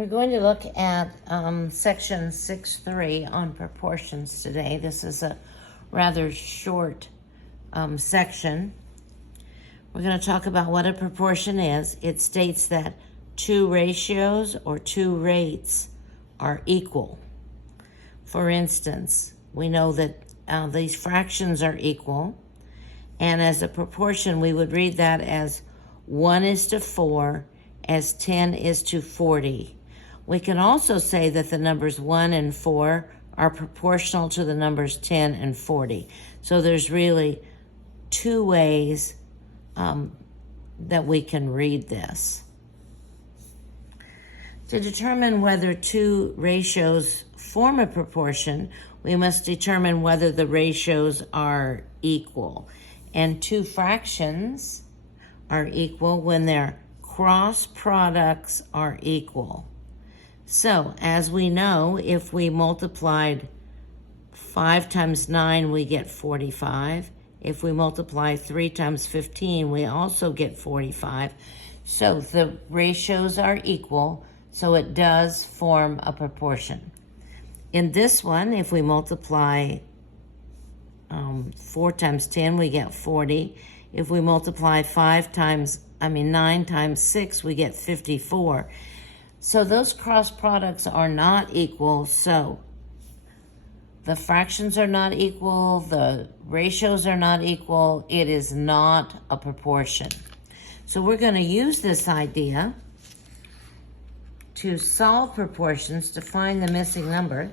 We're going to look at section 6.3 on proportions today. This is a rather short section. We're going to talk about what a proportion is. It states that two ratios or two rates are equal. For instance, we know that these fractions are equal, and as a proportion, we would read that as 1:4 as 10:40. We can also say that the numbers 1 and 4 are proportional to the numbers 10 and 40. So there's really two ways that we can read this. To determine whether two ratios form a proportion, we must determine whether the ratios are equal. And two fractions are equal when their cross products are equal. So, as we know, if we multiplied 5 times 9, we get 45. If we multiply 3 times 15, we also get 45. So the ratios are equal, so it does form a proportion. In this one, if we multiply 4 times 10, we get 40. If we multiply 9 times 6, we get 54. So those cross products are not equal, so the fractions are not equal, the ratios are not equal, it is not a proportion. So we're going to use this idea to solve proportions to find the missing number.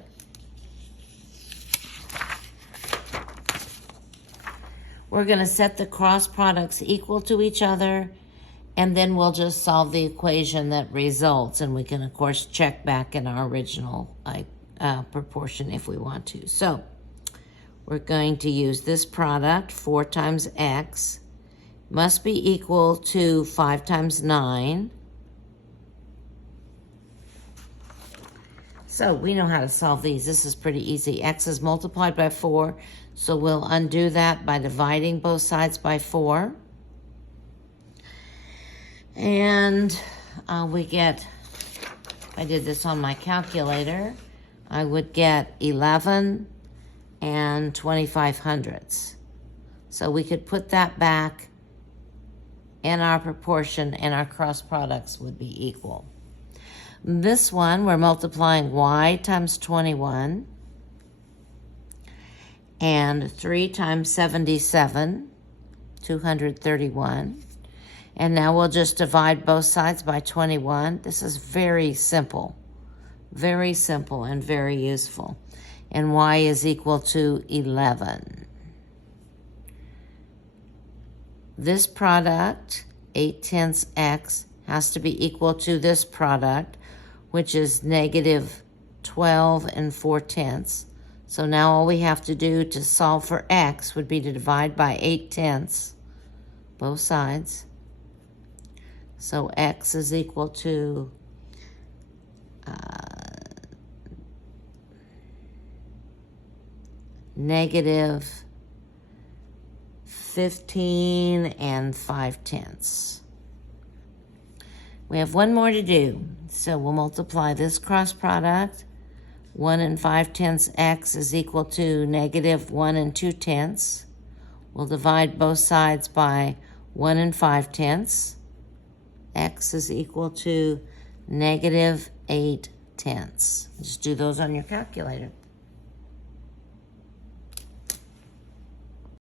We're going to set the cross products equal to each other, and then we'll just solve the equation that results, and we can, of course, check back in our original proportion if we want to. So we're going to use this product, 4 times x, must be equal to 5 times 9. So we know how to solve these. This is pretty easy. X is multiplied by 4, so we'll undo that by dividing both sides by 4. And we get, if I did this on my calculator, I would get 11 and 25/100. So we could put that back in our proportion, and our cross products would be equal. This one, we're multiplying y times 21 and 3 times 77, 231. And now we'll just divide both sides by 21. This is very simple and very useful. And y is equal to 11. This product, 8/10 x, has to be equal to this product, which is negative 12 and 4/10. So now all we have to do to solve for x would be to divide by 8/10, both sides. So x is equal to negative 15 and 5/10. We have one more to do. So we'll multiply this cross product. 1 and 5/10 x is equal to negative 1 and 2/10. We'll divide both sides by 1 and 5/10. X is equal to negative 8/10. Just do those on your calculator.